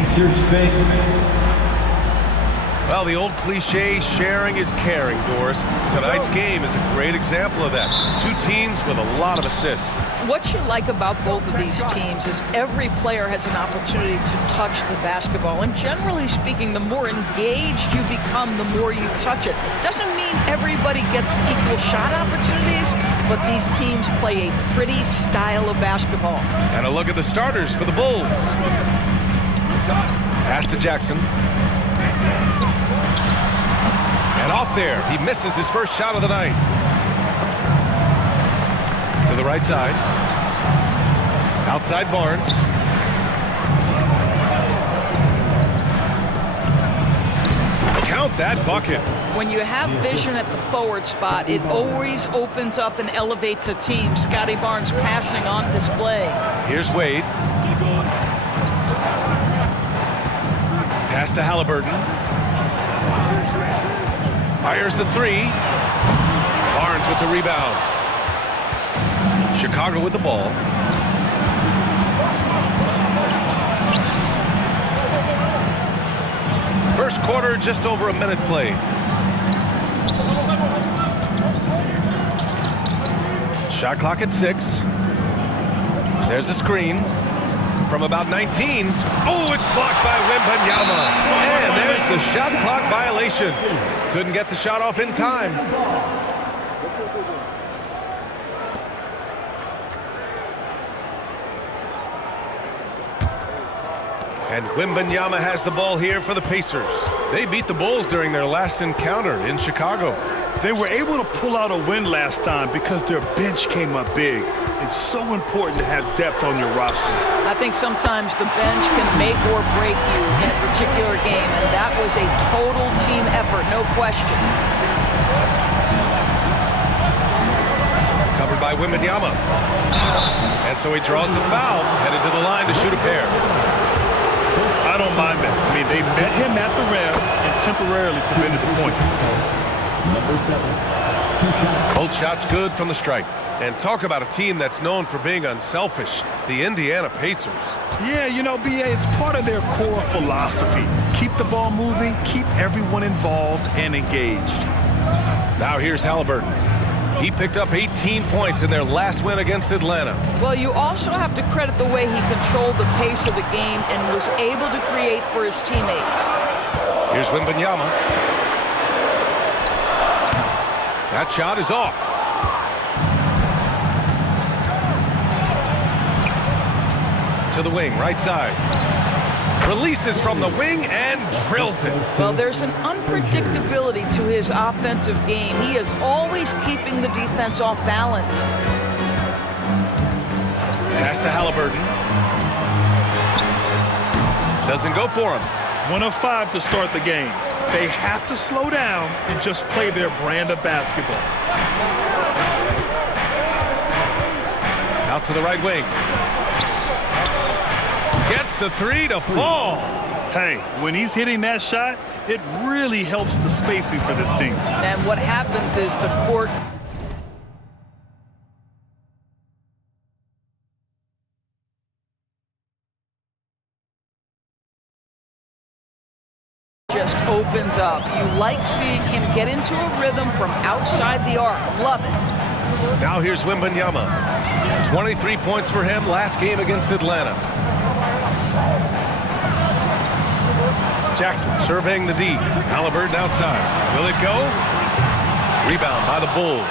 Pacers fan. Well, the old cliche, sharing is caring, Doris. Tonight's game is a great example of that. Two teams with a lot of assists. What you like about both of these teams is every player has an opportunity to touch the basketball. And generally speaking, the more engaged you become, the more you touch it. Doesn't mean everybody gets equal shot opportunities, but these teams play a pretty style of basketball. And a look at the starters for the Bulls. Pass to Jackson. And off there, he misses his first shot of the night. To the right side. Outside Barnes. Count that bucket. When you have vision at the forward spot, it always opens up and elevates a team. Scotty Barnes passing on display. Here's Wade. Pass to Halliburton. Fires the three. Barnes with the rebound. Chicago with the ball. First quarter, just over a minute played. Shot clock at 6. There's a screen from about 19. Oh, it's blocked by Wembanyama. And there's the shot clock violation. Couldn't get the shot off in time. And Wembanyama has the ball here for the Pacers. They beat the Bulls during their last encounter in Chicago. They were able to pull out a win last time because their bench came up big. It's so important to have depth on your roster. I think sometimes the bench can make or break you in a particular game, and that was a total team effort, no question. Covered by Wembanyama. And so he draws the foul, headed to the line to shoot a pair. I don't mind that. I mean, they met him at the rim and temporarily prevented the points. Number 7. Both shots good from the strike. And talk about a team that's known for being unselfish, the Indiana Pacers. Yeah, you know, B.A., it's part of their core philosophy. Keep the ball moving, keep everyone involved and engaged. Now here's Halliburton. He picked up 18 points in their last win against Atlanta. Well, you also have to credit the way he controlled the pace of the game and was able to create for his teammates. Here's Wembanyama. That shot is off. To the wing, right side. Releases from the wing and drills it. Well, there's an unpredictability to his offensive game. He is always keeping the defense off balance. Pass to Halliburton. Doesn't go for him. 1 of 5 to start the game. They have to slow down and just play their brand of basketball. Out to the right wing. Gets the three to fall. Hey, when he's hitting that shot, it really helps the spacing for this team. And what happens is the court just opens up. You like seeing him get into a rhythm from outside the arc. Love it. Now here's Wembanyama. 23 points for him last game against Atlanta. Jackson surveying the D. Halliburton outside. Will it go? Rebound by the Bulls.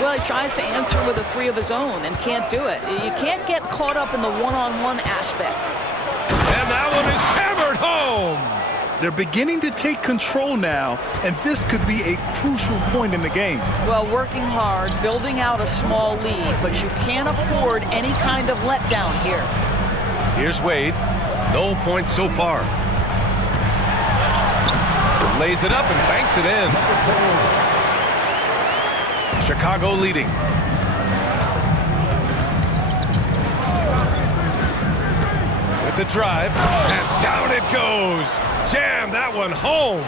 Well, he tries to answer with a three of his own and can't do it. You can't get caught up in the one-on-one aspect. And that one is hammered home. They're beginning to take control now, and this could be a crucial point in the game. Well, working hard, building out a small lead, but you can't afford any kind of letdown here. Here's Wade. No points so far. Lays it up and banks it in. Chicago leading. With the drive, and down it goes. Jam that one home.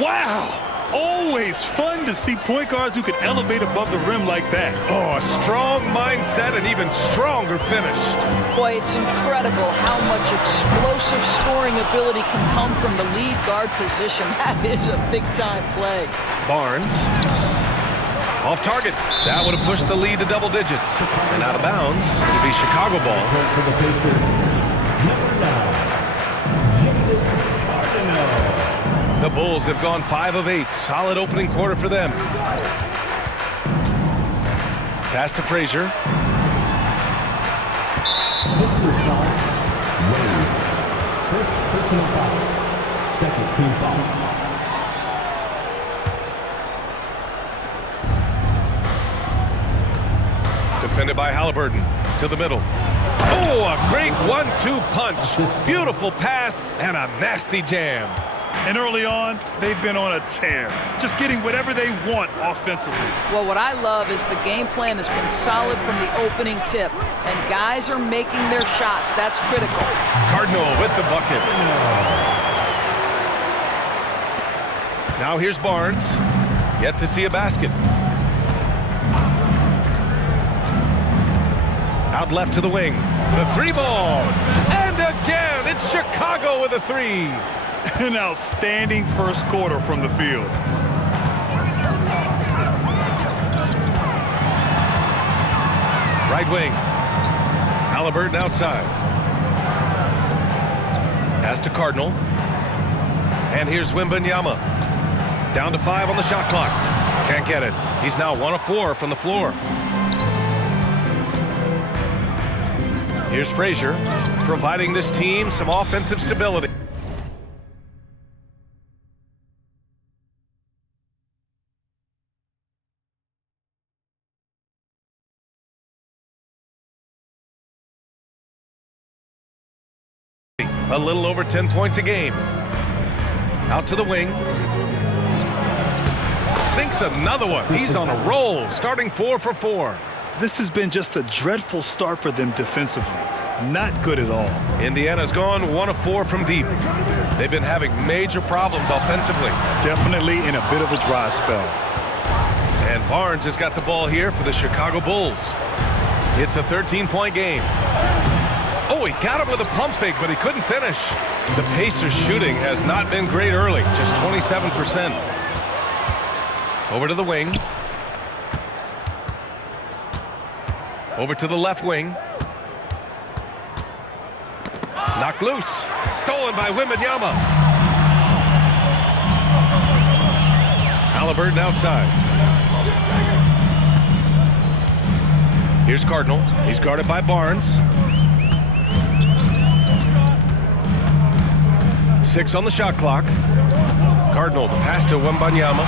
Wow! Always fun to see point guards who can elevate above the rim like that. Oh, a strong mindset and even stronger finish. Boy, it's incredible how much explosive scoring ability can come from the lead guard position. That is a big-time play. Barnes. Off target. That would have pushed the lead to double digits. And out of bounds, it'll be Chicago ball. For the Pacers, number 9, Jaden Cardinal. The Bulls have gone 5 of 8. Solid opening quarter for them. Pass to Frazier. Pacers foul. Wade. First personal foul. Second team foul. Defended by Halliburton. To the middle. Oh, a great 1-2 punch. Beautiful pass and a nasty jam. And early on, they've been on a tear, just getting whatever they want offensively. Well, what I love is the game plan has been solid from the opening tip, and guys are making their shots. That's critical. Cardinal with the bucket. Now here's Barnes. Yet to see a basket. Out left to the wing. The 3-ball. And again, it's Chicago with a 3. An outstanding first quarter from the field. Right wing. Halliburton outside. Pass to Cardinal. And here's Wembanyama. Down to 5 on the shot clock. Can't get it. He's now 1 of 4 from the floor. Here's Frazier, providing this team some offensive stability. A little over 10 points a game. Out to the wing. Sinks another one. He's on a roll, starting 4 for 4. This has been just a dreadful start for them defensively. Not good at all. Indiana's gone 1 of 4 from deep. They've been having major problems offensively. Definitely in a bit of a dry spell. And Barnes has got the ball here for the Chicago Bulls. It's a 13-point game. Oh, he got him with a pump fake, but he couldn't finish. The Pacers' shooting has not been great early, just 27%. Over to the wing. Over to the left wing. Knocked loose. Stolen by Wembanyama. Halliburton outside. Here's Cardinal. He's guarded by Barnes. 6 on the shot clock. Cardinal, the pass to Wembanyama.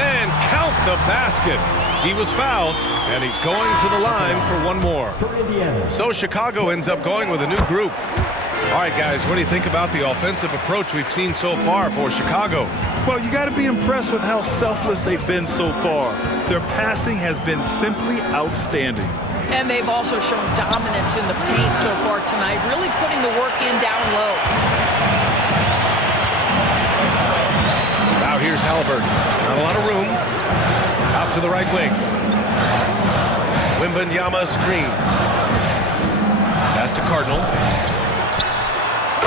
And count the basket. He was fouled, and he's going to the line for 1 more. For Indiana. So Chicago ends up going with a new group. All right, guys, what do you think about the offensive approach we've seen so far for Chicago? Well, you got to be impressed with how selfless they've been so far. Their passing has been simply outstanding. And they've also shown dominance in the paint so far tonight, really putting the work in down low. Now here's Halliburton. Not a lot of room. Out to the right wing. Wembanyama screen. Pass to Cardinal.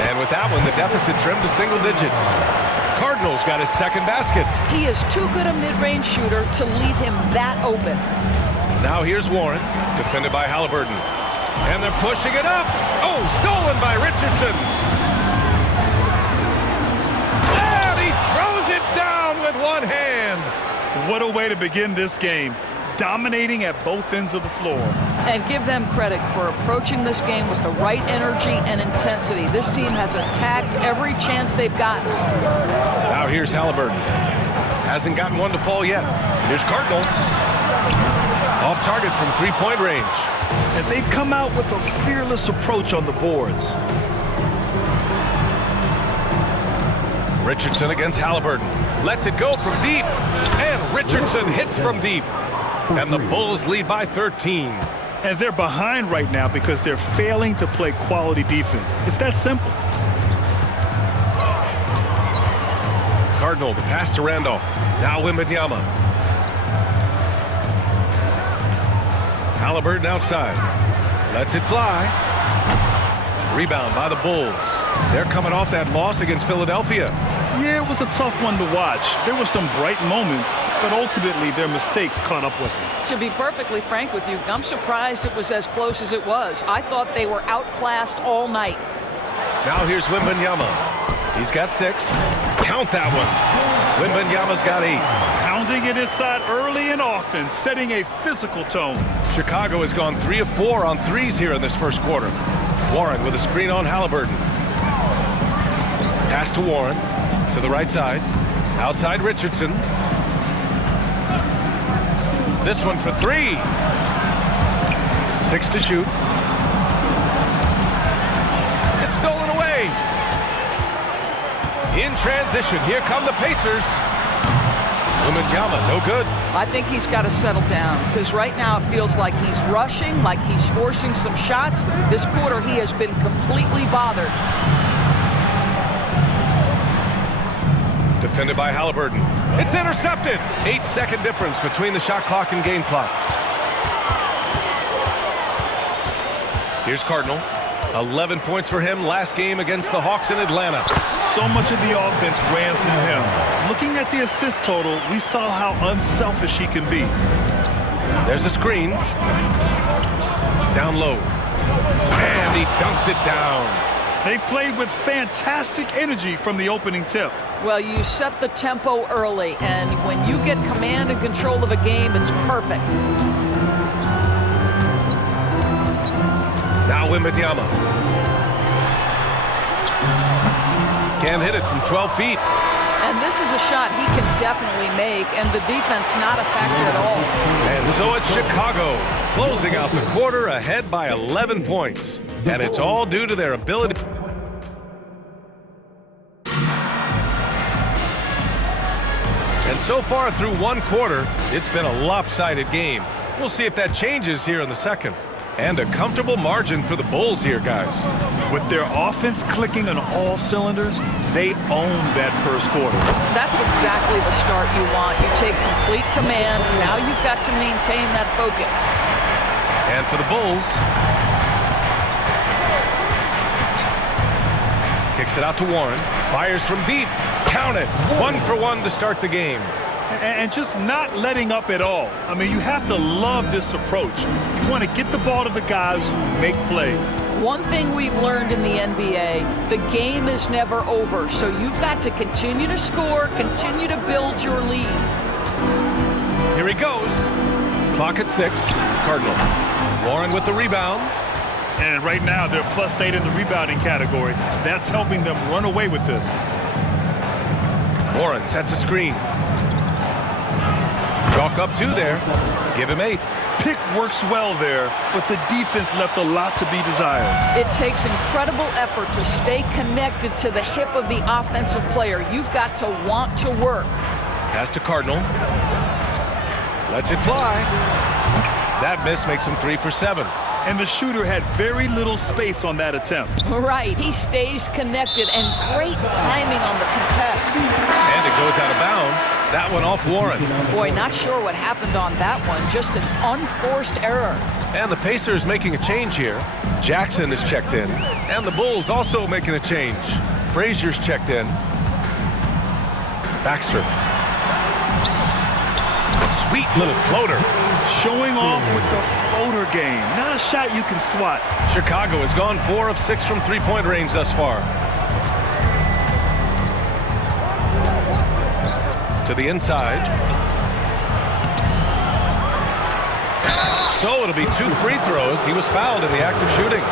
And with that one, the deficit trimmed to single digits. Cardinal's got his second basket. He is too good a mid-range shooter to leave him that open. Now here's Warren, defended by Halliburton. And they're pushing it up. Oh, stolen by Richardson. And he throws it down with one hand. What a way to begin this game. Dominating at both ends of the floor. And give them credit for approaching this game with the right energy and intensity. This team has attacked every chance they've gotten. Now here's Halliburton. Hasn't gotten one to fall yet. Here's Cardinal. Off target from 3-point range. And they've come out with a fearless approach on the boards. Richardson against Halliburton. Lets it go from deep. And Richardson hits from deep. And the Bulls lead by 13. And they're behind right now because they're failing to play quality defense. It's that simple. Cardinal, the pass to Randolph. Now Wembanyama. Haliburton outside. Lets it fly. Rebound by the Bulls. They're coming off that loss against Philadelphia. Yeah, it was a tough one to watch. There were some bright moments, but ultimately their mistakes caught up with them. To be perfectly frank with you, I'm surprised it was as close as it was. I thought they were outclassed all night. Now here's Wembanyama. He's got 6. Count that one. Wembanyama's got 8. Pounding it inside early and often, setting a physical tone. Chicago has gone 3 of 4 on threes here in this first quarter. Warren with a screen on Haliburton. Pass to Warren. To the right side. Outside Richardson. This one for 3. 6 to shoot. It's stolen away. In transition, here come the Pacers. Wembanyama, no good. I think he's got to settle down because right now it feels like he's rushing, like he's forcing some shots. This quarter he has been completely bothered. Defended by Haliburton. It's intercepted. 8-second difference between the shot clock and game clock. Here's Cardinal. 11 points for him last game against the Hawks in Atlanta. So much of the offense ran through him. Looking at the assist total, we saw how unselfish he can be. There's a screen. Down low. And he dunks it down. They played with fantastic energy from the opening tip. Well, you set the tempo early, and when you get command and control of a game, it's perfect. Now Wembanyama. Can't hit it from 12 feet. And this is a shot he can definitely make, and the defense not a factor at all. And so it's Chicago, closing out the quarter ahead by 11 points. And it's all due to their ability. And so far through one quarter, it's been a lopsided game. We'll see if that changes here in the second. And a comfortable margin for the Bulls here, guys. With their offense clicking on all cylinders, they own that first quarter. That's exactly the start you want. You take complete command. Now you've got to maintain that focus. And for the Bulls, kicks it out to Warren. Fires from deep. Count it. 1 for 1 to start the game. And just not letting up at all. I mean, you have to love this approach. You want to get the ball to the guys who make plays. One thing we've learned in the NBA, the game is never over. So you've got to continue to score, continue to build your lead. Here he goes. Clock at 6. Cardinal. Warren with the rebound. And right now, they're +8 in the rebounding category. That's helping them run away with this. Warren sets a screen. Chalk up 2 there. Give him 8. Pick works well there, but the defense left a lot to be desired. It takes incredible effort to stay connected to the hip of the offensive player. You've got to want to work. Pass to Cardinal. Lets it fly. That miss makes him 3 for 7. And the shooter had very little space on that attempt. Right, he stays connected, and great timing on the contest. And it goes out of bounds. That one off Warren. Boy, not sure what happened on that one. Just an unforced error. And the Pacers making a change here. Jackson is checked in. And the Bulls also making a change. Frazier's checked in. Baxter. Sweet little floater. Showing off with the floater game. Not a shot you can swat. Chicago has gone 4 of 6 from three-point range thus far. To the inside. So it'll be 2 free throws. He was fouled in the act of shooting.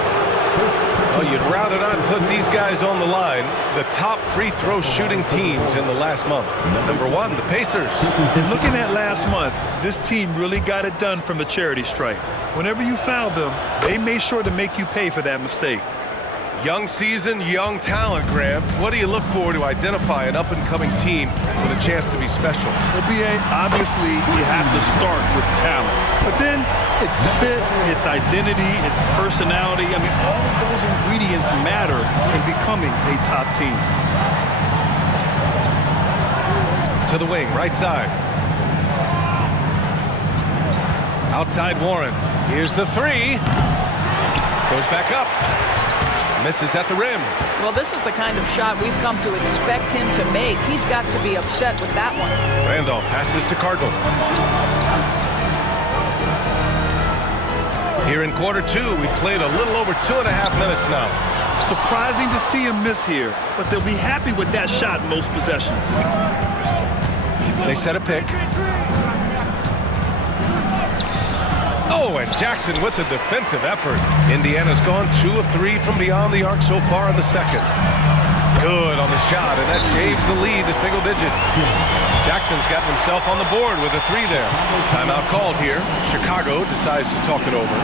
Well, you'd rather not put these guys on the line. The top free throw shooting teams in the last month. Number 1, the Pacers. And looking at last month, this team really got it done from the charity stripe. Whenever you fouled them, they made sure to make you pay for that mistake. Young season, young talent, Graham. What do you look for to identify an up-and-coming team with a chance to be special? Well, B.A., obviously you have to start with talent. But then it's fit, it's identity, it's personality. I mean, all of those ingredients matter in becoming a top team. to the wing, right side. Outside Warren. Here's the three. Goes back up. Misses at the rim. Well, this is the kind of shot we've come to expect him to make. He's got to be upset with that one. Randolph passes to Cardinal. Here in quarter two, we played a little over 2.5 minutes now. Surprising to see him miss here, but they'll be happy with that shot in most possessions. They set a pick. Oh, and Jackson with the defensive effort. Indiana's gone 2 of 3 from beyond the arc so far in the second. Good on the shot, and that shaves the lead to single digits. Jackson's gotten himself on the board with a 3 there. Timeout called here. Chicago decides to talk it over.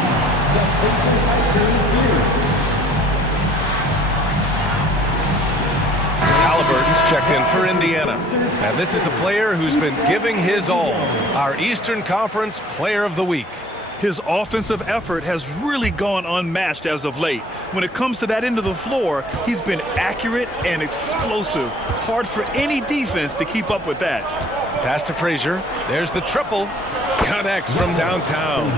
Halliburton's checked in for Indiana. And this is a player who's been giving his all. Our Eastern Conference Player of the Week. His offensive effort has really gone unmatched as of late. When it comes to that end of the floor, he's been accurate and explosive. Hard for any defense to keep up with that. Pass to Frazier. There's the triple. Connects from downtown.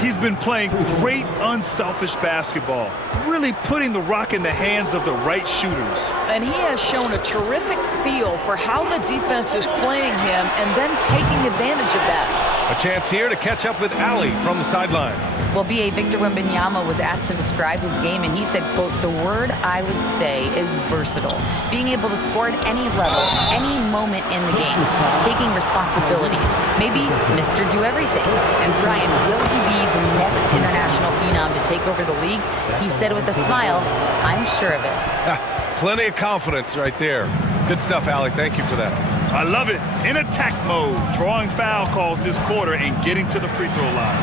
He's been playing great, unselfish basketball, really putting the rock in the hands of the right shooters. And he has shown a terrific feel for how the defense is playing him and then taking advantage of that. A chance here to catch up with Allie from the sideline. Well, B.A. Victor Wembanyama was asked to describe his game, and he said, quote, "The word I would say is versatile. Being able to score at any level, any moment in the game, taking responsibilities, maybe Mr. Do Everything." And Brian, will he be the next international phenom to take over the league? He said with a smile, "I'm sure of it." Plenty of confidence right there. Good stuff, Allie. Thank you for that. I love it. In attack mode, drawing foul calls this quarter and getting to the free throw line.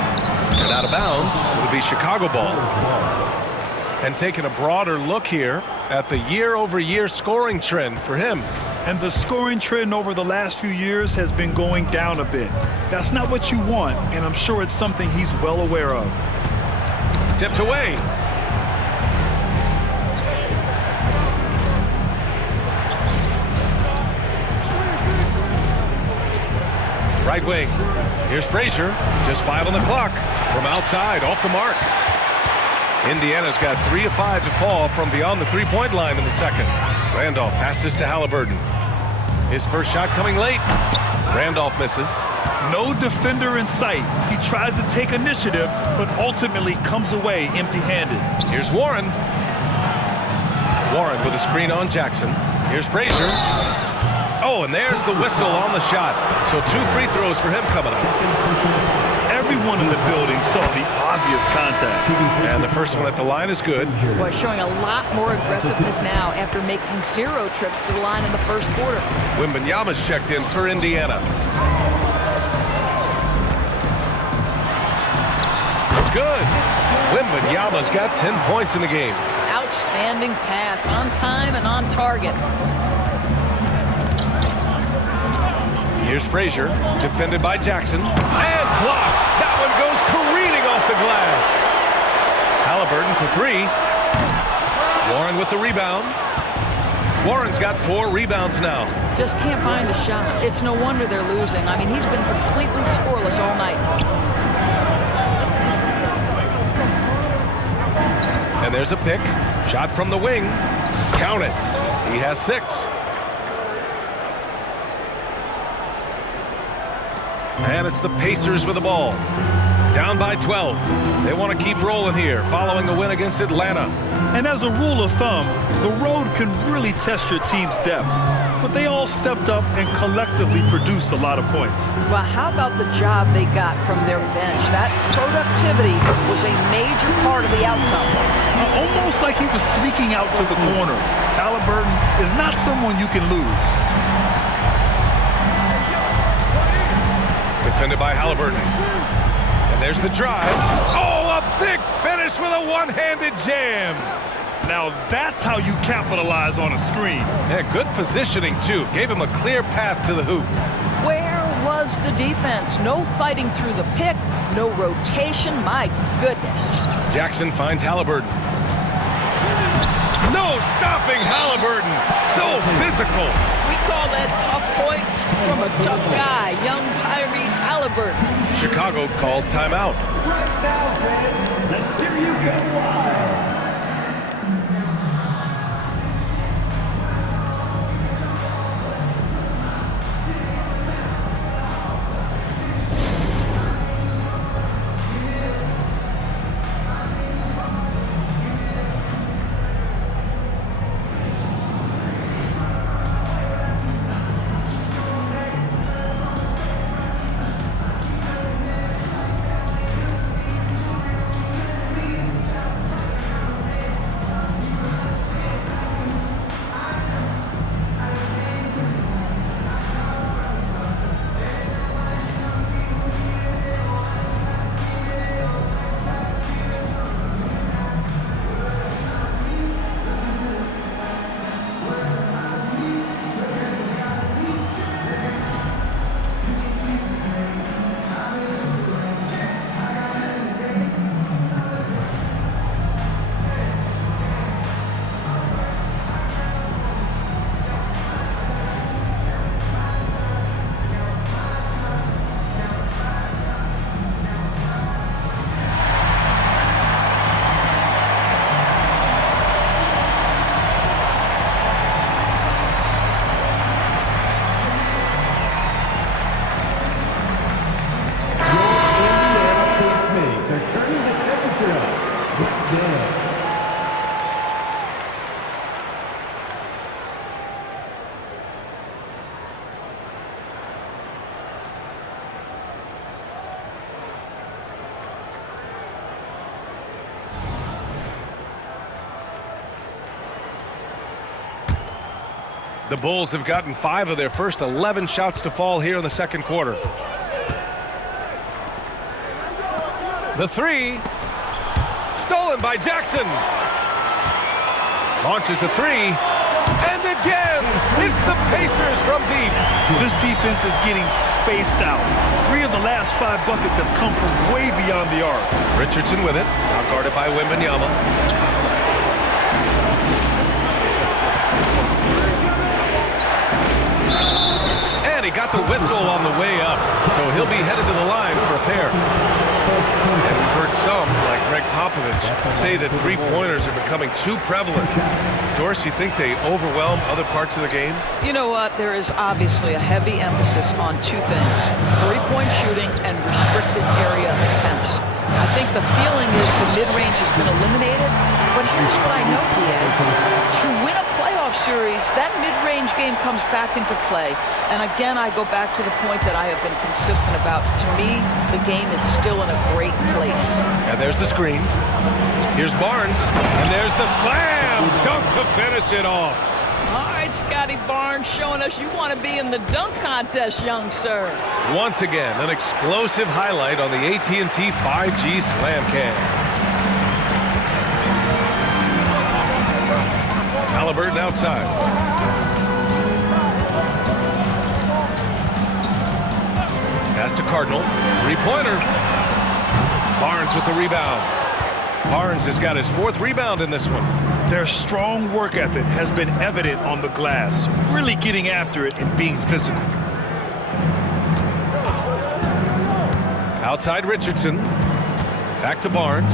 And out of bounds, it'll be Chicago ball. And taking a broader look here at the year-over-year scoring trend for him. And the scoring trend over the last few years has been going down a bit. That's not what you want, and I'm sure it's something he's well aware of. Tipped away. Right wing. Here's Frazier. Just 5 on the clock. From outside, off the mark. Indiana's got 3 of 5 to fall from beyond the three-point line in the second. Randolph passes to Halliburton. His first shot coming late. Randolph misses. No defender in sight. He tries to take initiative, but ultimately comes away empty-handed. Here's Warren. Warren with a screen on Jackson. Here's Frazier. Oh, and there's the whistle on the shot. So 2 free throws for him coming up. Everyone in the building saw the obvious contact. And the first one at the line is good. Boy, showing a lot more aggressiveness now after making 0 trips to the line in the first quarter. Wembanyama's checked in for Indiana. It's good. Wembanyama's got 10 points in the game. Outstanding pass, on time and on target. Here's Frazier, defended by Jackson, and blocked. That one goes careening off the glass. Halliburton for 3. Warren with the rebound. Warren's got 4 rebounds now. Just can't find a shot. It's no wonder they're losing. I mean, he's been completely scoreless all night. And there's a pick. Shot from the wing. Count it. He has 6. And it's the Pacers with the ball. Down by 12. They want to keep rolling here, following a win against Atlanta. And as a rule of thumb, the road can really test your team's depth. But they all stepped up and collectively produced a lot of points. Well, how about the job they got from their bench? That productivity was a major part of the outcome. Almost like he was sneaking out to the corner. Halliburton is not someone you can lose. Defended by Halliburton. And there's the drive. Oh, a big finish with a one-handed jam. Now that's how you capitalize on a screen. Yeah, good positioning, too. Gave him a clear path to the hoop. Where was the defense? No fighting through the pick, no rotation. My goodness. Jackson finds Halliburton. No stopping Halliburton. So physical. We call that tough points from a tough guy, young Tyrese Halliburton. Chicago calls timeout. Right now, fans, let's hear you go wild. The Bulls have gotten 5 of their first 11 shots to fall here in the second quarter. The three, stolen by Jackson. Launches a three, and again, it's the Pacers from deep. This defense is getting spaced out. 3 of the last 5 buckets have come from way beyond the arc. Richardson with it, now guarded by Wembanyama. And he got the whistle on the way up, so he'll be headed to the line for a pair. And we've heard some, like Greg Popovich, say that three-pointers are becoming too prevalent. Dorsey, you think they overwhelm other parts of the game? You know what? There is obviously a heavy emphasis on 2 things: three-point shooting and restricted area attempts. I think the feeling is the mid-range has been eliminated, but here's what I know, Ed. To win a playoff series, that mid-range game comes back into play. And again, I go back to the point that I have been consistent about. To me, the game is still in a great place. And there's the screen. Here's Barnes, and there's the slam! Dunk to finish it off. All right, Scotty Barnes showing us you want to be in the dunk contest, young sir. Once again, an explosive highlight on the AT&T 5G Slam Cam. Halliburton outside. Pass to Cardinal. Three-pointer. Barnes with the rebound. Barnes has got his 4th rebound in this one. Their strong work ethic has been evident on the glass, really getting after it and being physical. Outside Richardson. Back to Barnes.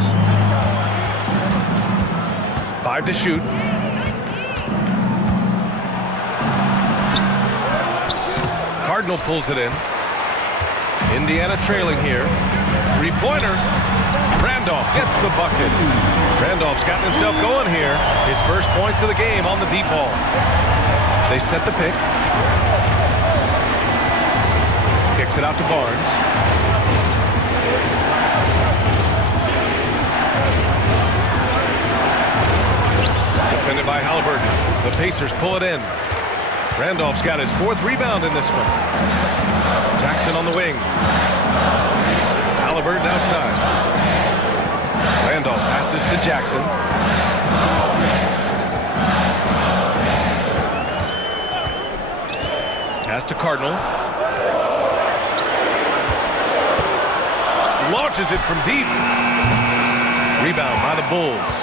5 to shoot. Cardinal pulls it in. Indiana trailing here. Three-pointer. Randolph gets the bucket. Randolph's gotten himself going here. His first points of the game on the deep ball. They set the pick. Kicks it out to Barnes. Defended by Halliburton. The Pacers pull it in. Randolph's got his 4th rebound in this one. Jackson on the wing. Halliburton outside. Randolph passes to Jackson. Pass to Cardinal. Launches it from deep. Rebound by the Bulls.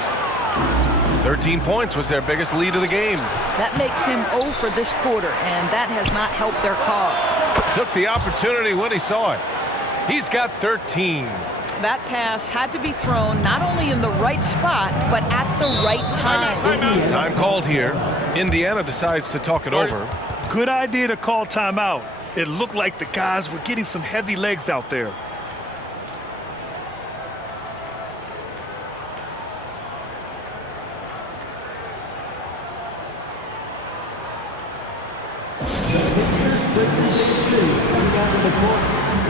13 points was their biggest lead of the game. That makes him 0 for this quarter, and that has not helped their cause. Took the opportunity when he saw it. He's got 13. That pass had to be thrown not only in the right spot, but at the right time. Time called here. Indiana decides to talk it over. Good idea to call timeout. It looked like the guys were getting some heavy legs out there.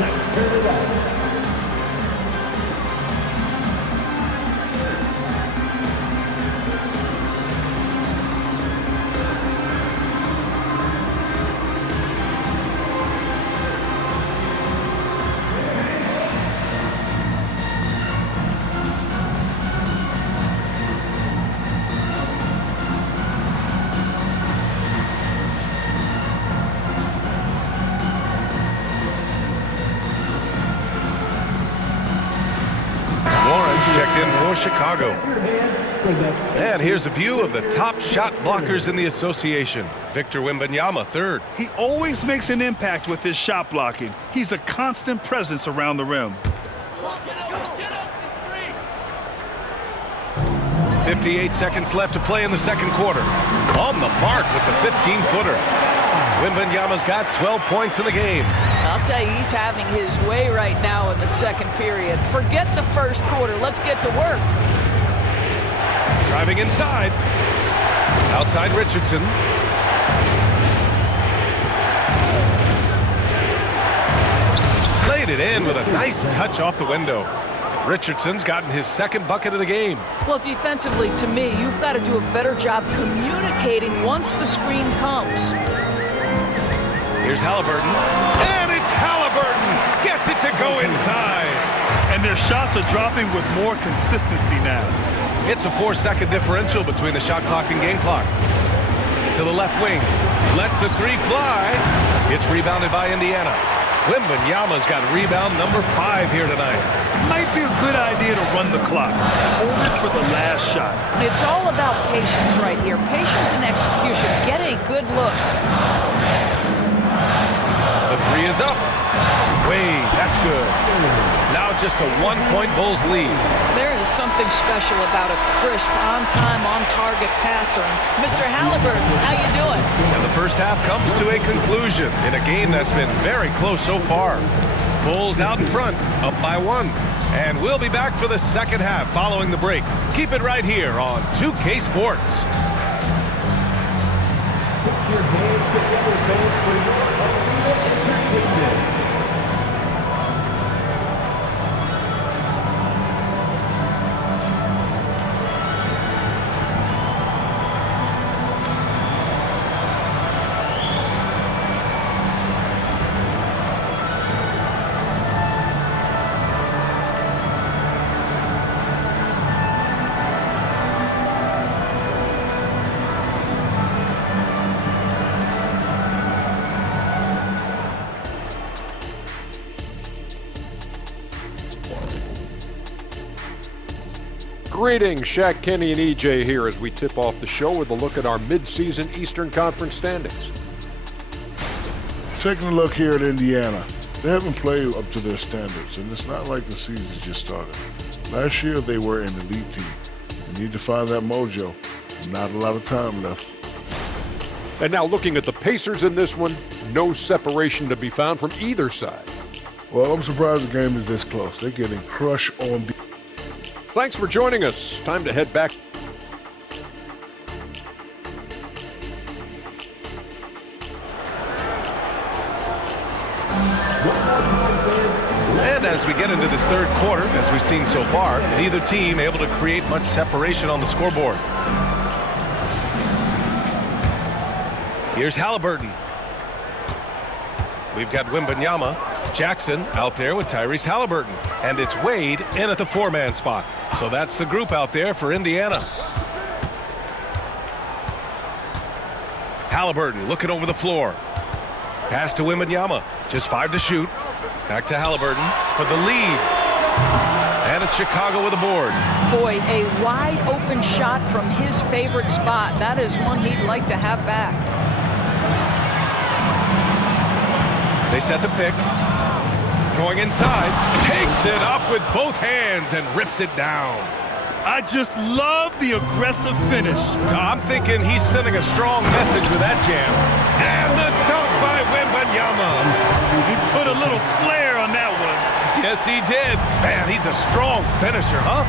Let's turn it up. Checked in for Chicago. And here's a view of the top shot blockers in the association. Victor Wembanyama, third. He always makes an impact with his shot blocking. He's a constant presence around the rim. 58 seconds left to play in the second quarter. On the mark with the 15-footer. Wembanyama's got 12 points in the game. I'll tell you, he's having his way right now in the second period. Forget the first quarter. Let's get to work. Driving inside. Outside Richardson. Laid it in with a nice touch off the window. Richardson's gotten his second bucket of the game. Well, defensively, to me, you've got to do a better job communicating once the screen comes. Here's Halliburton. And it's Halliburton! Gets it to go inside. And their shots are dropping with more consistency now. It's a 4-second differential between the shot clock and game clock. To the left wing. Lets the three fly. It's rebounded by Indiana. Wembanyama's got rebound number 5 here tonight. Might be a good idea to run the clock. Hold it for the last shot. It's all about patience right here. Patience and execution. Get a good look. The three is up. Wade, that's good. Now just a 1-point Bulls lead. There is something special about a crisp, on-time, on-target passer. Mr. Halliburton, how you doing? And the first half comes to a conclusion in a game that's been very close so far. Bulls out in front, up by 1. And we'll be back for the second half following the break. Keep it right here on 2K Sports. Put your hands together, fans, for your entertainment. Greetings, Shaq, Kenny, and EJ here as we tip off the show with a look at our mid-season Eastern Conference standings. Taking a look here at Indiana, they haven't played up to their standards, and it's not like the season just started. Last year, they were an elite team. They need to find that mojo. Not a lot of time left. And now looking at the Pacers in this one, no separation to be found from either side. Well, I'm surprised the game is this close. They're getting crushed on the... Thanks for joining us. Time to head back. And as we get into this third quarter, as we've seen so far, neither team able to create much separation on the scoreboard. Here's Halliburton. We've got Wembanyama. Jackson out there with Tyrese Halliburton. And it's Wade in at the 4-man spot. So that's the group out there for Indiana. Halliburton looking over the floor. Pass to Wembanyama. Just 5 to shoot. Back to Halliburton for the lead. And it's Chicago with a board. Boy, a wide open shot from his favorite spot. That is one he'd like to have back. They set the pick. Going inside. Takes it up with both hands and rips it down. I just love the aggressive finish. I'm thinking he's sending a strong message with that jam. And the dunk by Wembanyama. He put a little flair on that one. Yes, he did. Man, he's a strong finisher, huh?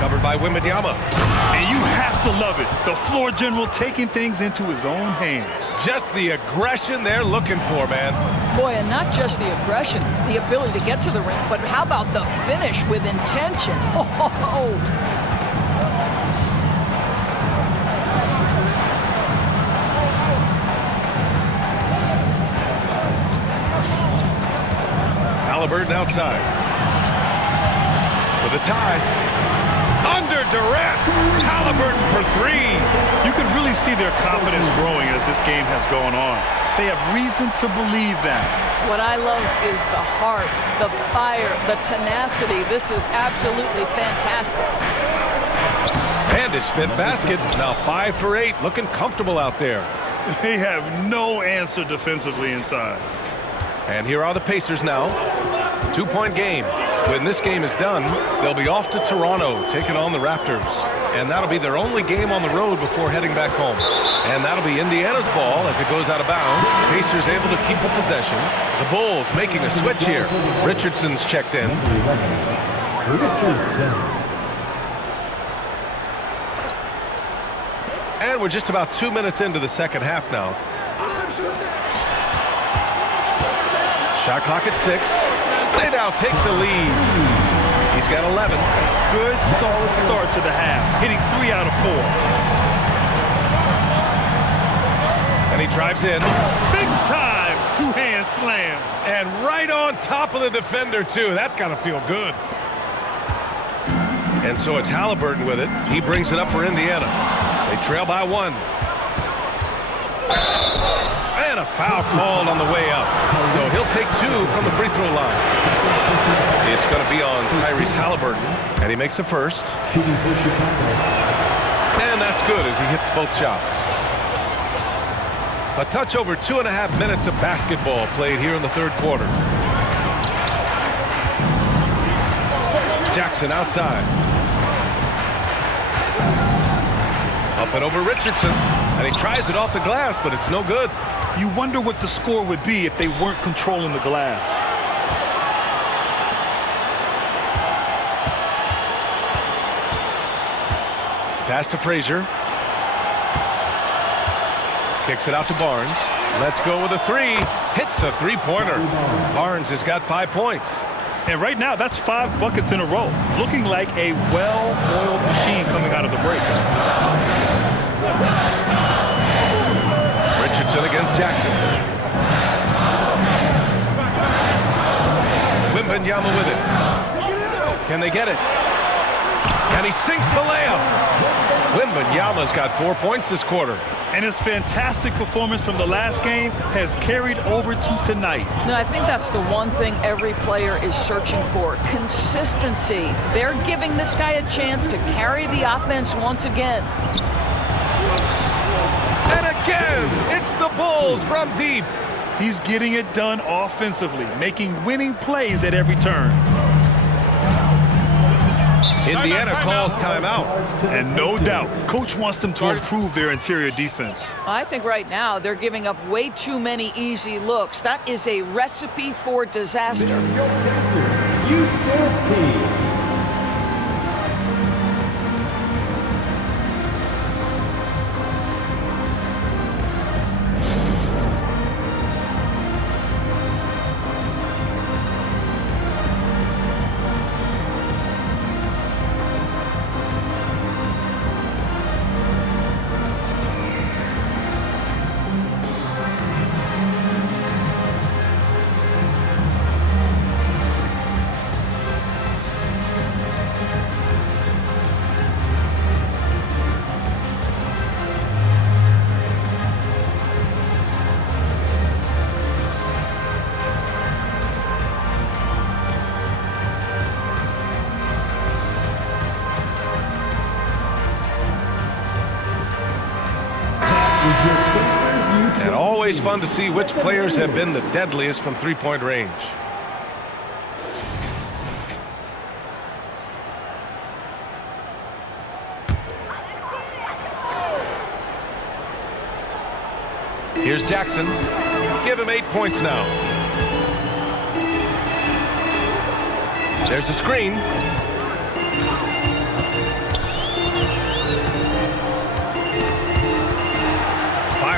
Covered by Wembanyama. And you have to love it. The floor general taking things into his own hands. Just the aggression they're looking for, man. Boy, and not just the aggression, the ability to get to the rim, but how about the finish with intention? Oh. Haliburton outside. For the tie. Under duress. Haliburton for three. You can really see their confidence growing as this game has gone on. They have reason to believe that. What I love is the heart, the fire, the tenacity. This is absolutely fantastic. And his fifth basket. Now 5 for 8. Looking comfortable out there. They have no answer defensively inside. And here are the Pacers now. 2-point game. When this game is done, they'll be off to Toronto, taking on the Raptors. And that'll be their only game on the road before heading back home. And that'll be Indiana's ball as it goes out of bounds. Pacers able to keep the possession. The Bulls making a switch here. Richardson's checked in. And we're just about 2 minutes into the second half now. Shot clock at 6. They now take the lead. He's got 11. Good, solid start to the half, hitting 3 out of 4. And he drives in. Big time two-hand slam. And right on top of the defender, too. That's got to feel good. And so it's Haliburton with it. He brings it up for Indiana. They trail by 1. And a foul called on the way up. So he'll take 2 from the free throw line. It's going to be on Tyrese Haliburton. And he makes a first. And that's good as he hits both shots. A touch over 2.5 minutes of basketball played here in the third quarter. Jackson outside. Up and over Richardson. And he tries it off the glass, but it's no good. You wonder what the score would be if they weren't controlling the glass. Pass to Frazier. Kicks it out to Barnes. Let's go with a 3. Hits a three-pointer. Barnes has got 5 points. And right now, that's 5 buckets in a row. Looking like a well-oiled machine coming out of the break. Richardson against Jackson. Wembanyama with it. Can they get it? And he sinks the layup. Wembanyama's got 4 points this quarter. And his fantastic performance from the last game has carried over to tonight. No, I think that's the one thing every player is searching for. Consistency. They're giving this guy a chance to carry the offense once again. And again, it's the Bulls from deep. He's getting it done offensively, making winning plays at every turn. Indiana calls timeout. And no doubt, coach wants them to improve their interior defense. I think right now they're giving up way too many easy looks. That is a recipe for disaster. Youth Dance Team. always fun to see which players have been the deadliest from three-point range. Here's Jackson. Give him 8 points now. There's a screen.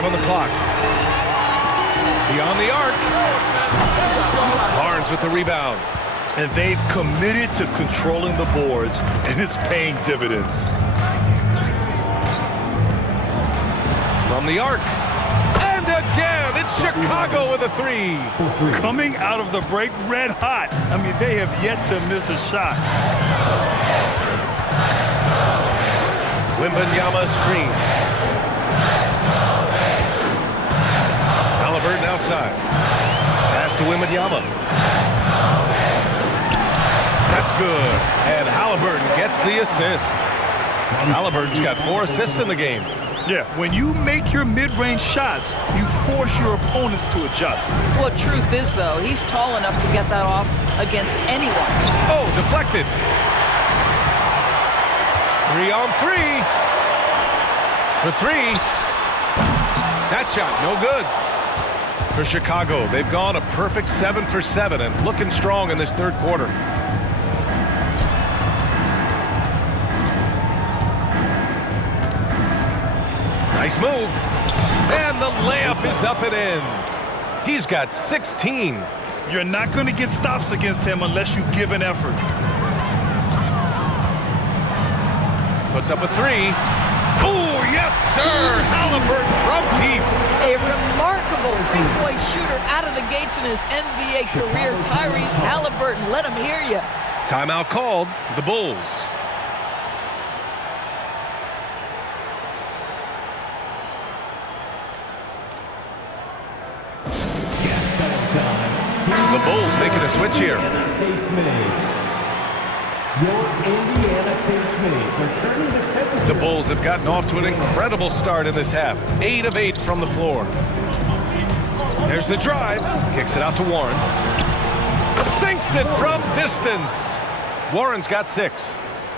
On the clock. Beyond the arc. Barnes with the rebound. And they've committed to controlling the boards, and it's paying dividends. From the arc. And again, it's Chicago with a three. Coming out of the break red hot. I mean, they have yet to miss a shot. Wembanyama screen. Halliburton outside. Pass to Wembanyama. That's good. And Halliburton gets the assist. Halliburton's got 4 assists in the game. Yeah, when you make your mid-range shots, you force your opponents to adjust. Well, truth is, though, he's tall enough to get that off against anyone. Oh, deflected. 3 on 3. For 3. That shot, no good. For Chicago, they've gone a perfect 7 for 7 and looking strong in this third quarter. Nice move. And the layup is up and in. He's got 16. You're not going to get stops against him unless you give an effort. Puts up a 3. Oh, yes, sir. Halliburton from deep. A remarkable three-point shooter out of the gates in his NBA career. Tyrese Halliburton, let him hear you. Timeout called. The Bulls. The Bulls making a switch here. Your Indiana Pacemates are turning the temperature. The Bulls have gotten off to an incredible start in this half. 8 of 8 from the floor. There's the drive. Kicks it out to Warren. Sinks it from distance. Warren's got 6.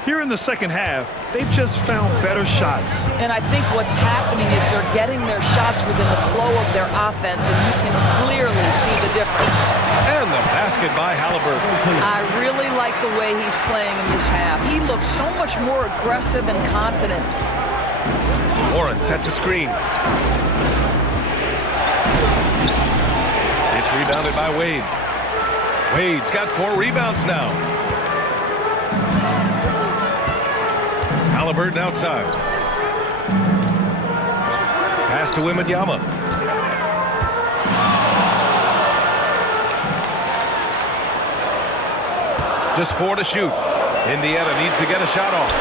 Here in the second half, they've just found better shots. And I think what's happening is they're getting their shots within the flow of their offense, and you can clearly see the difference. And the basket by Halliburton. I really like the way he's playing in this half. He looks so much more aggressive and confident. Warren sets a screen. It's rebounded by Wade. Wade's got 4 rebounds now. Halliburton outside. Pass to Wembanyama. Just 4 to shoot. Indiana needs to get a shot off.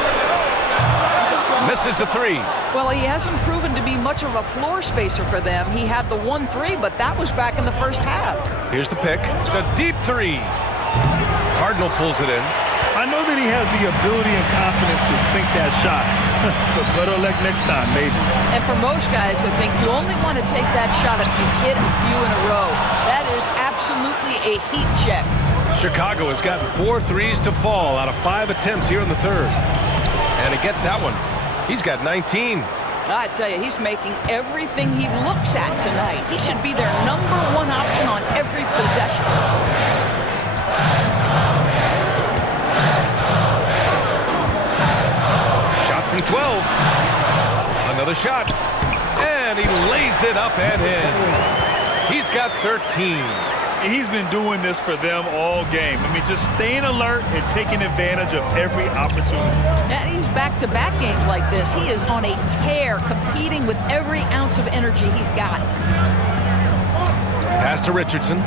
Misses the 3. Well, he hasn't proven to be much of a floor spacer for them. He had the 1-3, but that was back in the first half. Here's the pick. A deep 3. Cardinal pulls it in. I know that he has the ability and confidence to sink that shot, but better luck next time, maybe. And for most guys, I think you only want to take that shot if you hit a few in a row. That is absolutely a heat check. Chicago has gotten 4 threes to fall out of 5 attempts here in the third. And he gets that one. He's got 19. I tell you, he's making everything he looks at tonight. He should be their #1 option on every possession. From 12. Another shot. And he lays it up and in. He's got 13. He's been doing this for them all game. I mean, just staying alert and taking advantage of every opportunity. And he's back-to-back games like this. He is on a tear, competing with every ounce of energy he's got. Pass to Richardson.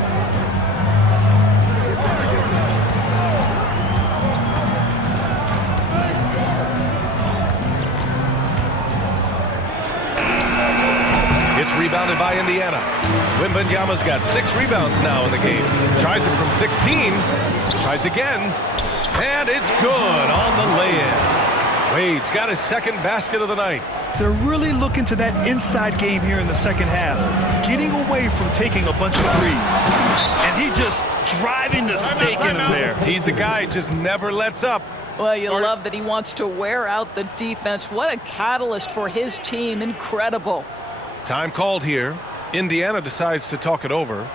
Rebounded by Indiana. Wembanyama's got 6 rebounds now in the game. Tries it from 16. Tries again. And it's good on the lay-in. Wade's got his second basket of the night. They're really looking to that inside game here in the second half, getting away from taking a bunch of threes. And he just driving the stake in him there. He's a guy just never lets up. Well, you love that he wants to wear out the defense. What a catalyst for his team. Incredible. Time called here. Indiana decides to talk it over.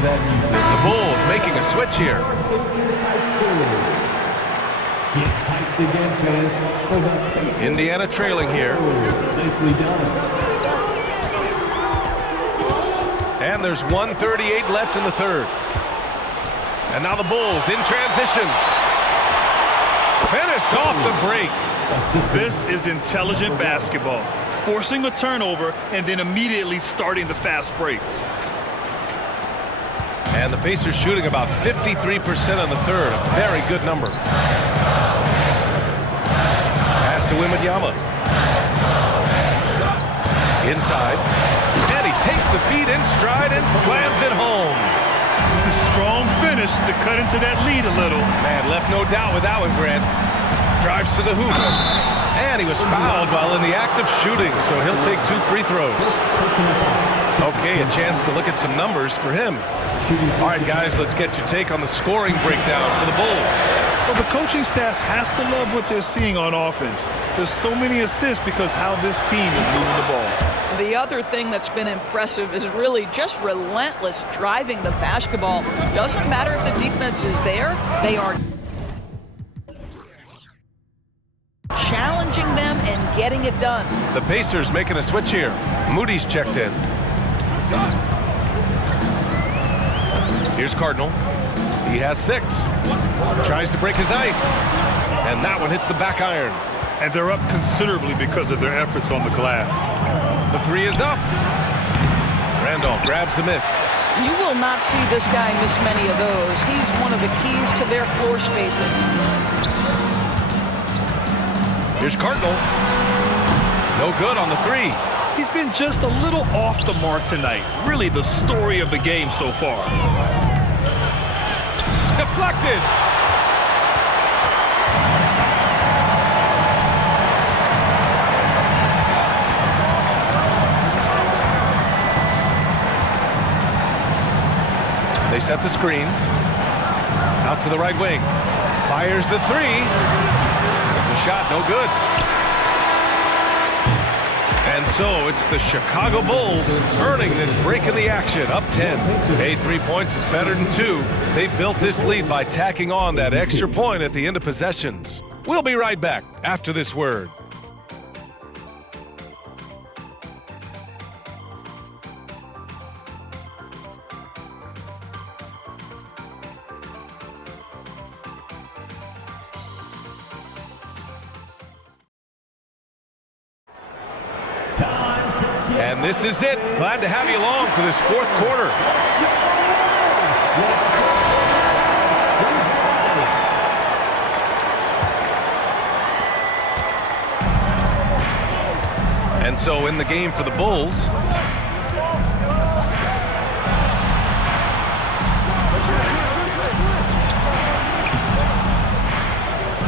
The Bulls making a switch here. Get hyped again, fans, for the Pacers. Indiana trailing here. Nicely done. And there's 1:38 left in the third. And now the Bulls in transition. Finished off the break. This is intelligent basketball. Forcing a turnover and then immediately starting the fast break. And the Pacers shooting about 53% on the third. A very good number. Pass to Wembanyama. Inside. And he takes the feed in stride and slams it home. A strong finish to cut into that lead a little. Man, left no doubt with that one, Grant. Drives to the hoop. And he was fouled while in the act of shooting, so he'll take 2 free throws. Okay, a chance to look at some numbers for him. All right, guys, let's get your take on the scoring breakdown for the Bulls. Well, the coaching staff has to love what they're seeing on offense. There's so many assists because how this team is moving the ball. The other thing that's been impressive is really just relentless driving the basketball. Doesn't matter if the defense is there, they are challenging them and getting it done. The Pacers making a switch here. Moody's checked in. Here's Cardinal. He has 6. Tries to break his ice. And that one hits the back iron. And they're up considerably because of their efforts on the glass. The 3 is up. Randolph grabs a miss. You will not see this guy miss many of those. He's one of the keys to their floor spacing. Here's Cardinal. No good on the 3. He's been just a little off the mark tonight. Really the story of the game so far. Deflected. They set the screen. Out to the right wing. Fires the 3. The shot no good. And so it's the Chicago Bulls earning this break in the action, up 10. Hey, 3 points is better than 2. They built this lead by tacking on that extra point at the end of possessions. We'll be right back after this word. And this is it. Glad to have you along for this 4th quarter. And so in the game for the Bulls,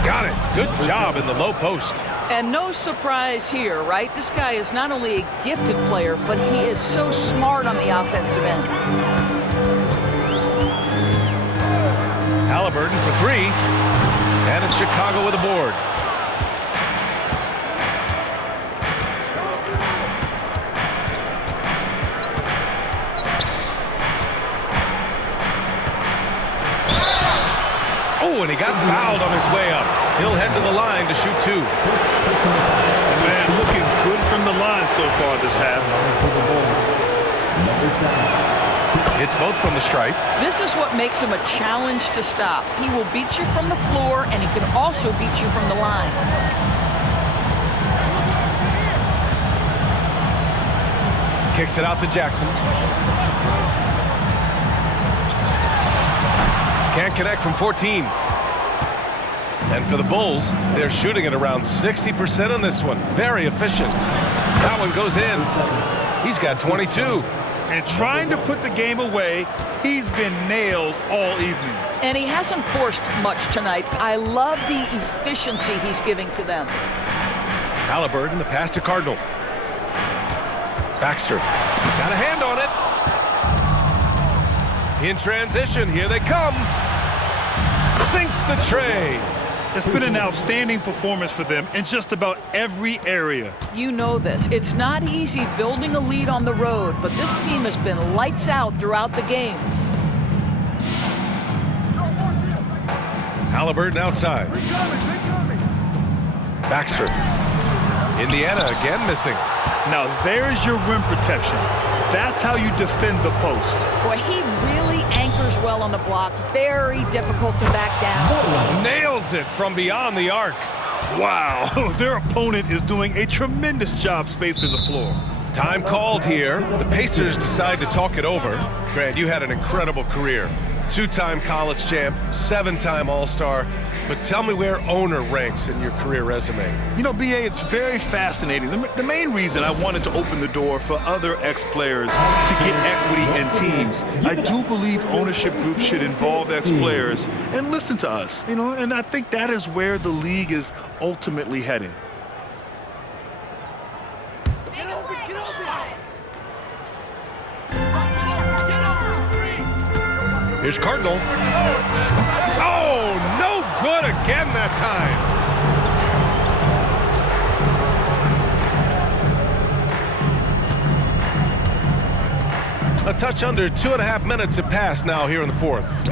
got it. Good job in the low post. And no surprise here, right? This guy is not only a gifted player, but he is so smart on the offensive end. Halliburton for 3. And it's Chicago with a board. Oh, and he got fouled on his way up. He'll head to the line to shoot 2. Man, looking good from the line so far this half. It's both from the stripe. This is what makes him a challenge to stop. He will beat you from the floor, and he can also beat you from the line. Kicks it out to Jackson. Can't connect from 14. And for the Bulls, they're shooting at around 60% on this one. Very efficient. That one goes in. He's got 22. And trying to put the game away, he's been nails all evening. And he hasn't forced much tonight. I love the efficiency he's giving to them. Halliburton, the pass to Cardinal. Baxter got a hand on it. In transition, here they come. Sinks the tray. It's been an outstanding performance for them in just about every area. You know this. It's not easy building a lead on the road, but this team has been lights out throughout the game. Halliburton outside. Baxter. Indiana again missing. Now there's your rim protection. That's how you defend the post. Boy, he really anchors well on the block. Very difficult to back down. Nails it from beyond the arc. Wow, their opponent is doing a tremendous job spacing the floor. Time called here. The Pacers decide to talk it over. Grant, you had an incredible career. 2-time college champ, 7-time All-Star. But tell me where owner ranks in your career resume. You know, BA, it's very fascinating. The main reason I wanted to open the door for other ex-players to get equity in teams, I do believe ownership groups should involve ex-players and listen to us, you know, and I think that is where the league is ultimately heading. Here's Cardinal. Oh, no good again that time. A touch under 2.5 minutes have passed now here in the fourth.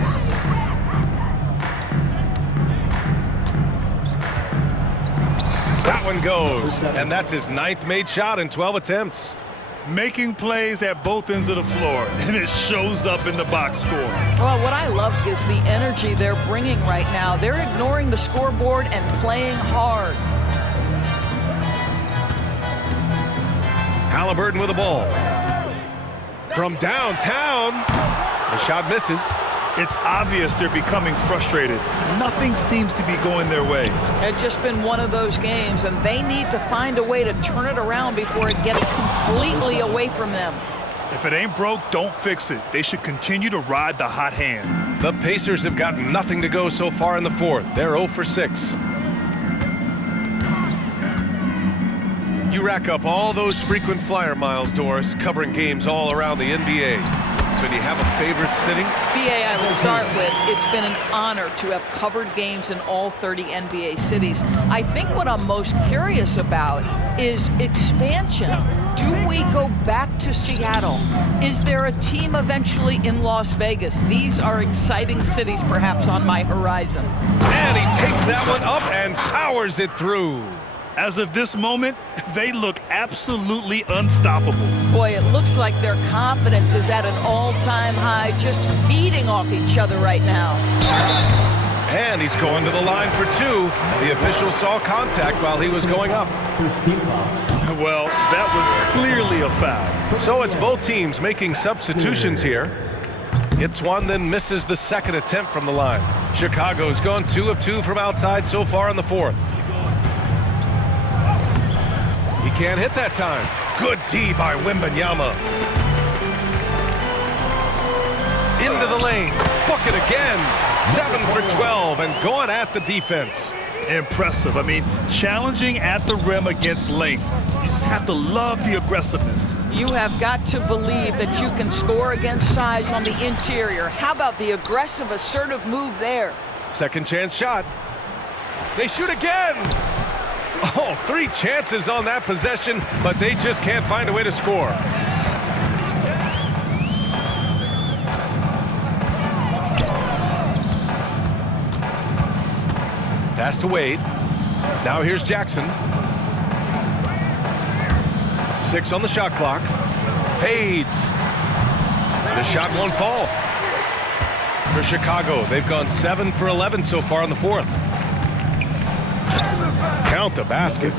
That one goes, and that's his 9th made shot in 12 attempts. Making plays at both ends of the floor, and it shows up in the box score. Well, what I love is the energy they're bringing right now. They're ignoring the scoreboard and playing hard. Halliburton with the ball. From downtown, the shot misses. It's obvious they're becoming frustrated. Nothing seems to be going their way. It's just been one of those games, and they need to find a way to turn it around before it gets completely away from them. If it ain't broke, don't fix it. They should continue to ride the hot hand. The Pacers have got nothing to go so far in the fourth. They're 0 for 6. You rack up all those frequent flyer miles, Doris, covering games all around the NBA. So do you have a favorite city? BA, I will start with, it's been an honor to have covered games in all 30 NBA cities. I think what I'm most curious about is expansion. Do we go back to Seattle? Is there a team eventually in Las Vegas? These are exciting cities perhaps on my horizon. And he takes that one up and powers it through. As of this moment, they look absolutely unstoppable. Boy, it looks like their confidence is at an all-time high, just feeding off each other right now. And he's going to the line for 2. The official saw contact while he was going up. Well, that was clearly a foul. So it's both teams making substitutions here. Hits one, then misses the second attempt from the line. Chicago's gone 2 of 2 from outside so far in the fourth. He can't hit that time. Good D by Wembanyama. Into the lane. Bucket again. 7 for 12 and going at the defense. Impressive. I mean, challenging at the rim against length. You just have to love the aggressiveness. You have got to believe that you can score against size on the interior. How about the aggressive, assertive move there? Second chance shot. They shoot again. Oh, 3 chances on that possession, but they just can't find a way to score. Pass to Wade. Now here's Jackson. 6 on the shot clock. Fades. The shot won't fall. For Chicago, they've gone 7 for 11 so far in the fourth. Count the basket.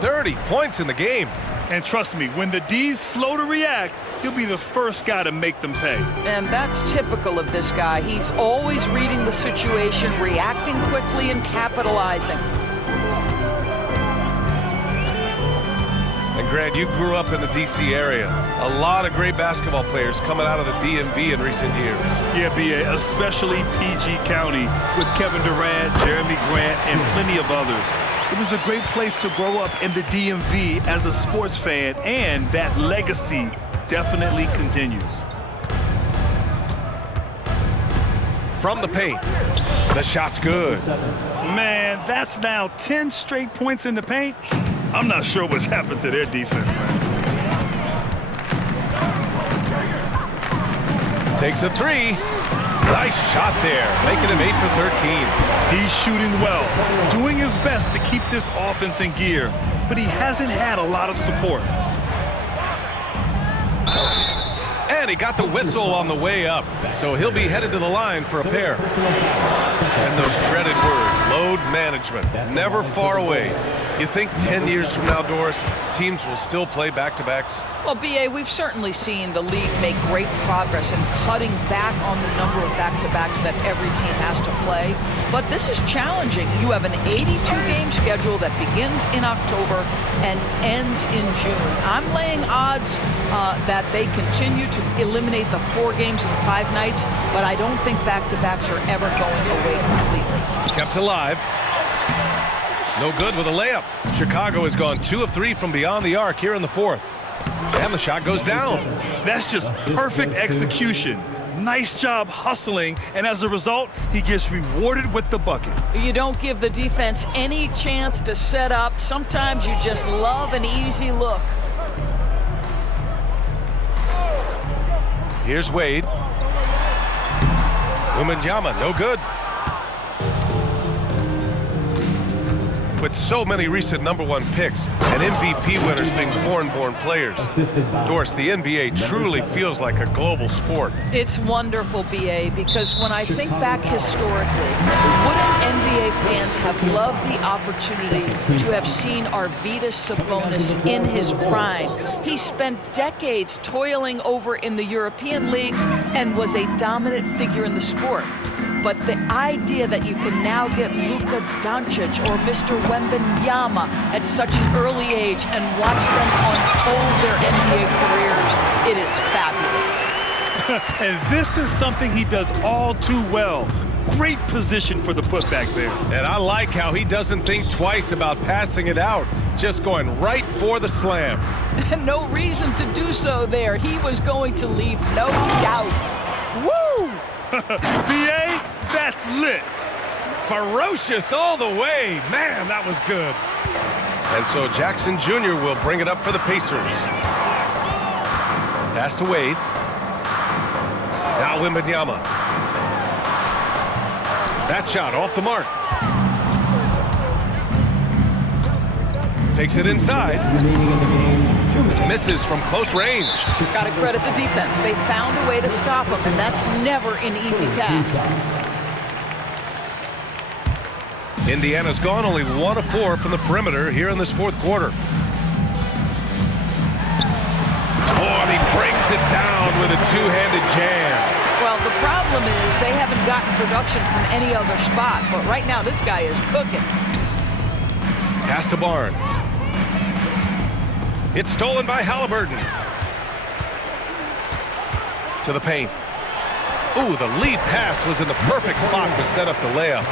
30 points in the game. And trust me, when the D's slow to react, he'll be the first guy to make them pay. And that's typical of this guy. He's always reading the situation, reacting quickly, and capitalizing. And And Grant, you grew up in the D.C. area. A lot of great basketball players coming out of the DMV in recent years. Yeah, B.A., especially PG County with Kevin Durant, Jeremy Grant, and plenty of others. It was a great place to grow up in the DMV as a sports fan, and that legacy definitely continues. From the paint, the shot's good. Man, that's now 10 straight points in the paint. I'm not sure what's happened to their defense, man. Takes a three. Nice shot there, making him 8 for 13. He's shooting well, doing his best to keep this offense in gear, but he hasn't had a lot of support. And he got the whistle on the way up, so he'll be headed to the line for a pair. And those dreaded words, load management, never far away. You think 10 years from now, Doris, teams will still play back-to-backs? Well, B.A., we've certainly seen the league make great progress in cutting back on the number of back-to-backs that every team has to play. But this is challenging. You have an 82-game schedule that begins in October and ends in June. I'm laying odds that they continue to eliminate the 4 games in 5 nights, but I don't think back-to-backs are ever going away completely. Kept alive. No good with a layup. Chicago has gone 2 of 3 from beyond the arc here in the 4th. And the shot goes down. That's just perfect execution. Nice job hustling, and as a result, he gets rewarded with the bucket. You don't give the defense any chance to set up. Sometimes you just love an easy look. Here's Wade. Wembanyama, no good. With so many recent #1 picks and MVP winners being foreign-born players, Doris, the NBA truly feels like a global sport. It's wonderful, B.A., because when I think back historically, wouldn't NBA fans have loved the opportunity to have seen Arvydas Sabonis in his prime? He spent decades toiling over in the European leagues and was a dominant figure in the sport. But the idea that you can now get Luka Doncic or Mr. Wembanyama at such an early age and watch them unfold their NBA careers, it is fabulous. And this is something he does all too well. Great position for the putback there. And I like how he doesn't think twice about passing it out, just going right for the slam. And no reason to do so there. He was going to leave no doubt. Woo! B.A., that's lit. Ferocious all the way. Man, that was good. And so Jackson Jr. will bring it up for the Pacers. Pass to Wade. Now Wembanyama. That shot off the mark. Takes it inside. Misses from close range. Got to credit the defense. They found a way to stop him, and that's never an easy task. Indiana's gone only 1 of 4 from the perimeter here in this 4th quarter. Oh, and he brings it down with a two-handed jam. Well, the problem is they haven't gotten production from any other spot, but right now this guy is cooking. Pass to Barnes. It's stolen by Halliburton. To the paint. Ooh, the lead pass was in the perfect spot to set up the layup.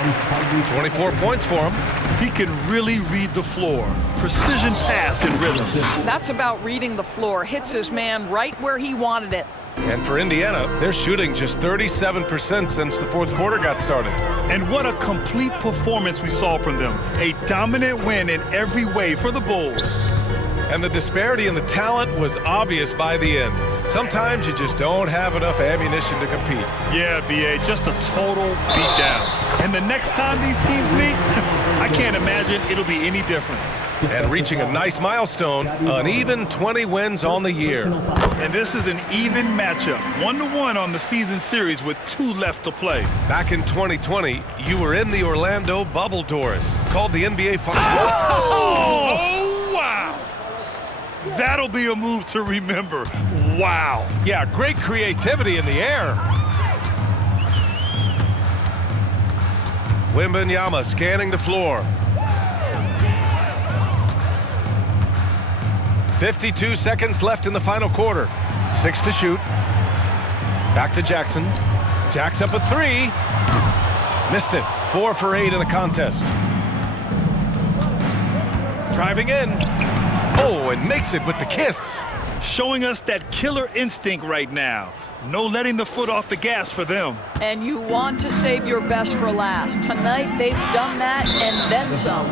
24 points for him. He can really read the floor. Precision pass and rhythm. That's about reading the floor. Hits his man right where he wanted it. And for Indiana, they're shooting just 37% since the 4th quarter got started. And what a complete performance we saw from them. A dominant win in every way for the Bulls. And the disparity in the talent was obvious by the end. Sometimes you just don't have enough ammunition to compete. Yeah, B.A., just a total beatdown. And the next time these teams meet, I can't imagine it'll be any different. And reaching a nice milestone, an even 20 wins on the year. And this is an even matchup, 1-1 on the season series with 2 left to play. Back in 2020, you were in the Orlando bubble, Doris, called the NBA Finals. Oh, wow. That'll be a move to remember. Wow. Yeah, great creativity in the air. Wembanyama scanning the floor. 52 seconds left in the final quarter. 6 to shoot. Back to Jackson. Jack's up a 3. Missed it. 4 for 8 in the contest. Driving in. Oh, and makes it with the kiss. Showing us that killer instinct right now. No letting the foot off the gas for them. And you want to save your best for last. Tonight, they've done that and then some.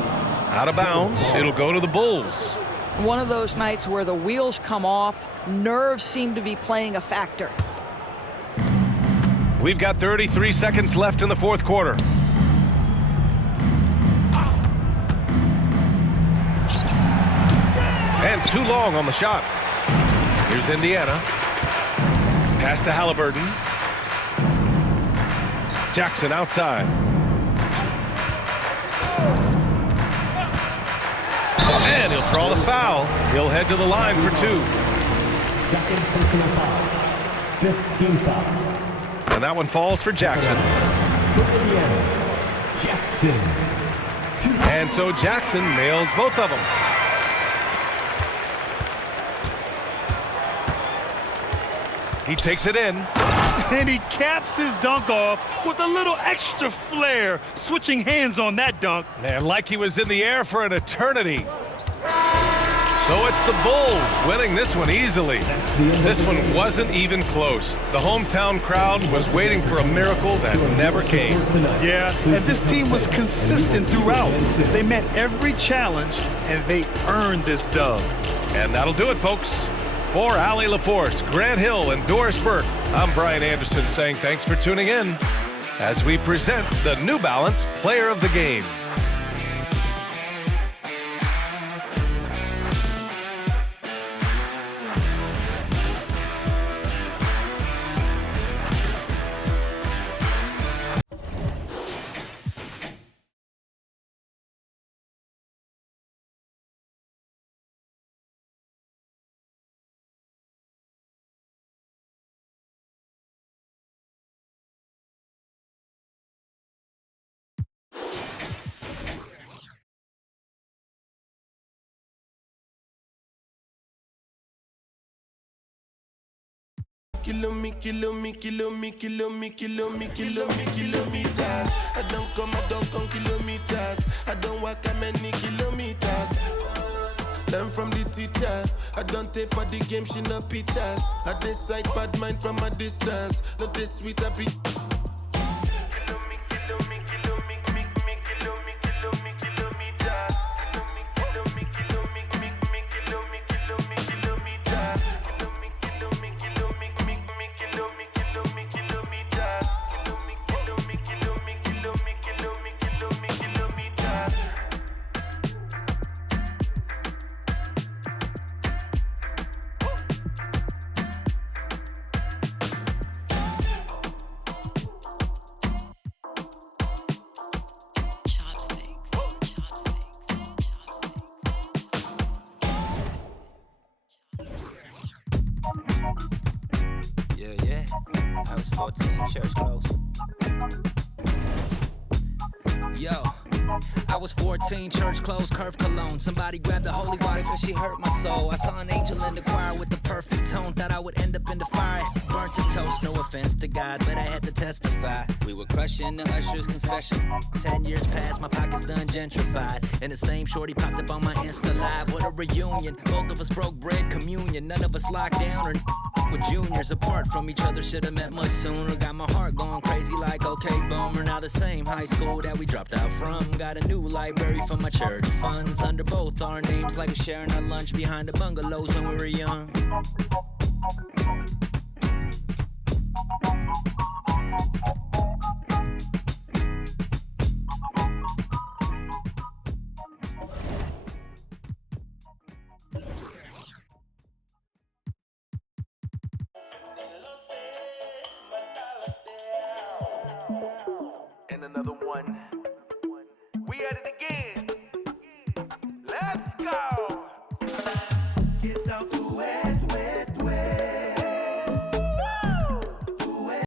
Out of bounds. It'll go to the Bulls. One of those nights where the wheels come off, nerves seem to be playing a factor. We've got 33 seconds left in the fourth quarter. And too long on the shot. Here's Indiana. Pass to Halliburton. Jackson outside. And he'll draw the foul. He'll head to the line for 2. Second personal foul. 5th team foul. And that one falls for Jackson. For Indiana, Jackson. And so Jackson nails both of them. He takes it in. And he caps his dunk off with a little extra flair, switching hands on that dunk. Man, like he was in the air for an eternity. So it's the Bulls winning this one easily. This one wasn't even close. The hometown crowd was waiting for a miracle that never came. Yeah, and this team was consistent throughout. They met every challenge, and they earned this dub. And that'll do it, folks. For Allie LaForce, Grant Hill, and Doris Burke, I'm Brian Anderson saying thanks for tuning in as we present the New Balance Player of the Game. Kilometers. I don't come kilometers. I don't walk how many kilometers. Learn from the teacher. I don't take for the game, she no pitas. I decide bad mind from a distance. Not this sweet happy. I was 14, church close. Yo, I was 14, church closed, curve cologne. Somebody grabbed the holy water cause she hurt my soul. I saw an angel in the choir with the perfect tone. Thought I would end up in the fire, burnt to toast. No offense to God, but I had to testify. We were crushing the usher's confessions. 10 years passed, my pockets done gentrified. And the same shorty popped up on my Insta Live. What a reunion, both of us broke bread communion. None of us locked down or with juniors apart from each other. Should've met much sooner. Got my heart going crazy like okay boomer. Now the same high school that we dropped out from. Got a new library for my charity funds. Under both our names like sharing our lunch behind the bungalows when we were young.